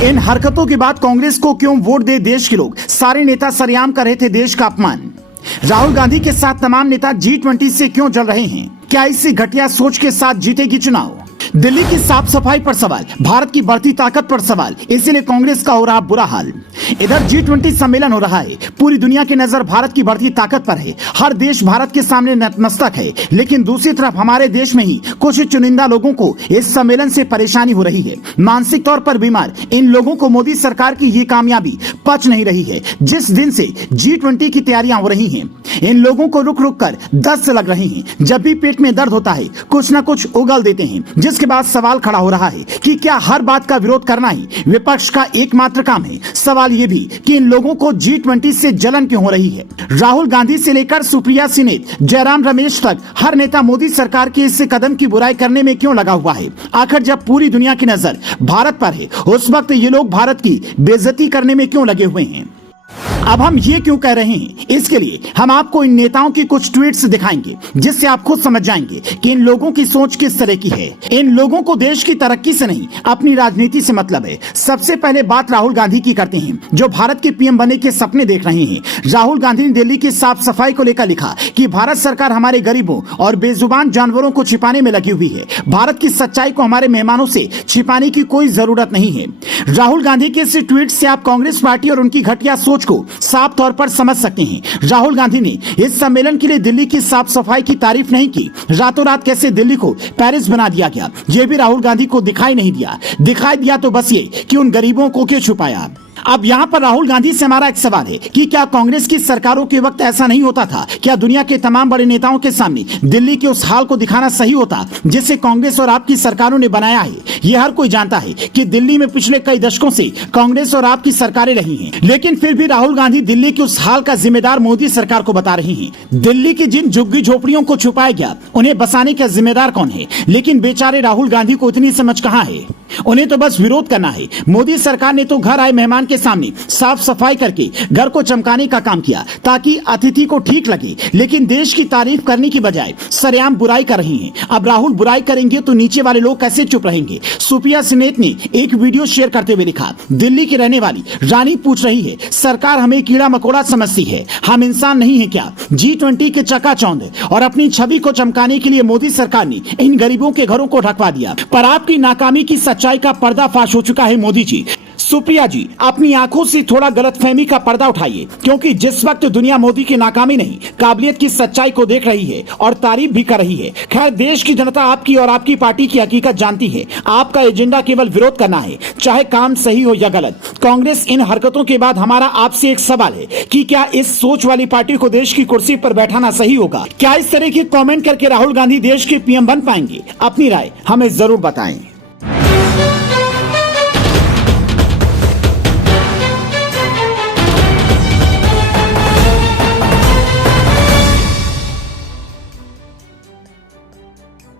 इन हरकतों के बाद कांग्रेस को क्यों वोट दे देश के लोग? सारे नेता सरेआम कर रहे थे देश का अपमान। राहुल गांधी के साथ तमाम नेता G20 से क्यों जल रहे हैं? क्या इसी घटिया सोच के साथ जीतेगी चुनाव? दिल्ली की साफ सफाई पर सवाल, भारत की बढ़ती ताकत पर सवाल, इसीलिए कांग्रेस का हो रहा बुरा हाल। इधर G20 सम्मेलन हो रहा है, पूरी दुनिया की नजर भारत की बढ़ती ताकत पर है, हर देश भारत के सामने नतमस्तक है। लेकिन दूसरी तरफ हमारे देश में ही कुछ चुनिंदा लोगों को इस सम्मेलन से परेशानी हो रही है। मानसिक तौर पर बीमार इन लोगों को मोदी सरकार की ये कामयाबी पच नहीं रही है। जिस दिन से G20 की तैयारियां हो रही हैं, इन लोगों को रुक रुक कर दस्त लग रही हैं। जब भी पेट में दर्द होता है कुछ न कुछ उगल देते हैं, जिसके बाद सवाल खड़ा हो रहा है कि क्या हर बात का विरोध करना ही विपक्ष का एकमात्र काम है? सवाल ये भी कि इन लोगों को G20 से जलन क्यों हो रही है? राहुल गांधी से लेकर सुप्रिया सिनेत, जयराम रमेश तक हर नेता मोदी सरकार के इस कदम की बुराई करने में क्यों लगा हुआ है? आखिर जब पूरी दुनिया की नजर भारत पर है, उस वक्त ये लोग भारत की बेइज्जती करने में क्यों लगे हुए हैं? अब हम ये क्यों कह रहे हैं, इसके लिए हम आपको इन नेताओं की कुछ ट्वीट्स दिखाएंगे, जिससे आप खुद समझ जाएंगे कि इन लोगों की सोच किस तरह की है। इन लोगों को देश की तरक्की से नहीं, अपनी राजनीति से मतलब है। सबसे पहले बात राहुल गांधी की करते हैं, जो भारत के पीएम बनने के सपने देख रहे हैं। राहुल गांधी ने दिल्ली की साफ सफाई को लेकर लिखा कि भारत सरकार हमारे गरीबों और बेजुबान जानवरों को छिपाने में लगी हुई है। भारत की सच्चाई को हमारे मेहमानों से छिपाने की कोई जरूरत नहीं है। राहुल गांधी के इस ट्वीट से आप कांग्रेस पार्टी और उनकी घटिया सोच को साफ तौर पर समझ सकते हैं। राहुल गांधी ने इस सम्मेलन के लिए दिल्ली की साफ सफाई की तारीफ नहीं की। रातों रात कैसे दिल्ली को पेरिस बना दिया गया, यह भी राहुल गांधी को दिखाई नहीं दिया। दिखाई दिया तो बस ये कि उन गरीबों को क्यों छुपाया। अब यहाँ पर राहुल गांधी से हमारा एक सवाल है कि क्या कांग्रेस की सरकारों के वक्त ऐसा नहीं होता था? क्या दुनिया के तमाम बड़े नेताओं के सामने दिल्ली के उस हाल को दिखाना सही होता जिसे कांग्रेस और आपकी सरकारों ने बनाया है? ये हर कोई जानता है कि दिल्ली में पिछले कई दशकों से कांग्रेस और आपकी सरकारें रही हैं, लेकिन फिर भी राहुल गांधी दिल्ली के उस हाल का जिम्मेदार मोदी सरकार को बता रही हैं। दिल्ली की जिन झुग्गी झोपड़ियों को छुपाया गया, उन्हें बसाने का जिम्मेदार कौन है? लेकिन बेचारे राहुल गांधी को इतनी समझ कहाँ है? उन्हें तो बस विरोध करना है। मोदी सरकार ने तो घर आए मेहमान के सामने साफ सफाई करके घर को चमकाने का काम किया ताकि अतिथि को ठीक लगे, लेकिन देश की तारीफ करने की बजाय सरेआम बुराई कर रही हैं। अब राहुल बुराई करेंगे तो नीचे वाले लोग कैसे चुप रहेंगे? सुप्रिया सिनेत ने एक वीडियो शेयर करते हुए लिखा, दिल्ली की रहने वाली रानी पूछ रही है, सरकार हमें कीड़ा मकोड़ा समझती है, हम इंसान नहीं है क्या? G20 के चकाचौंध और अपनी छवि को चमकाने के लिए मोदी सरकार ने इन गरीबों के घरों को ढकवा दिया। पर आपकी नाकामी की सच्चाई का पर्दाफाश हो चुका है मोदी जी। सुप्रिया जी, अपनी आंखों से थोड़ा गलतफहमी का पर्दा उठाइए, क्योंकि जिस वक्त दुनिया मोदी की नाकामी नहीं, काबिलियत की सच्चाई को देख रही है और तारीफ भी कर रही है। खैर, देश की जनता आपकी और आपकी पार्टी की हकीकत जानती है। आपका एजेंडा केवल विरोध करना है, चाहे काम सही हो या गलत। कांग्रेस इन हरकतों के बाद हमारा आपसे एक सवाल है कि क्या इस सोच वाली पार्टी को देश की कुर्सी पर बैठाना सही होगा? क्या इस तरह की कॉमेंट करके राहुल गांधी देश के पीएम बन पाएंगे? अपनी राय हमें जरूर बताएं।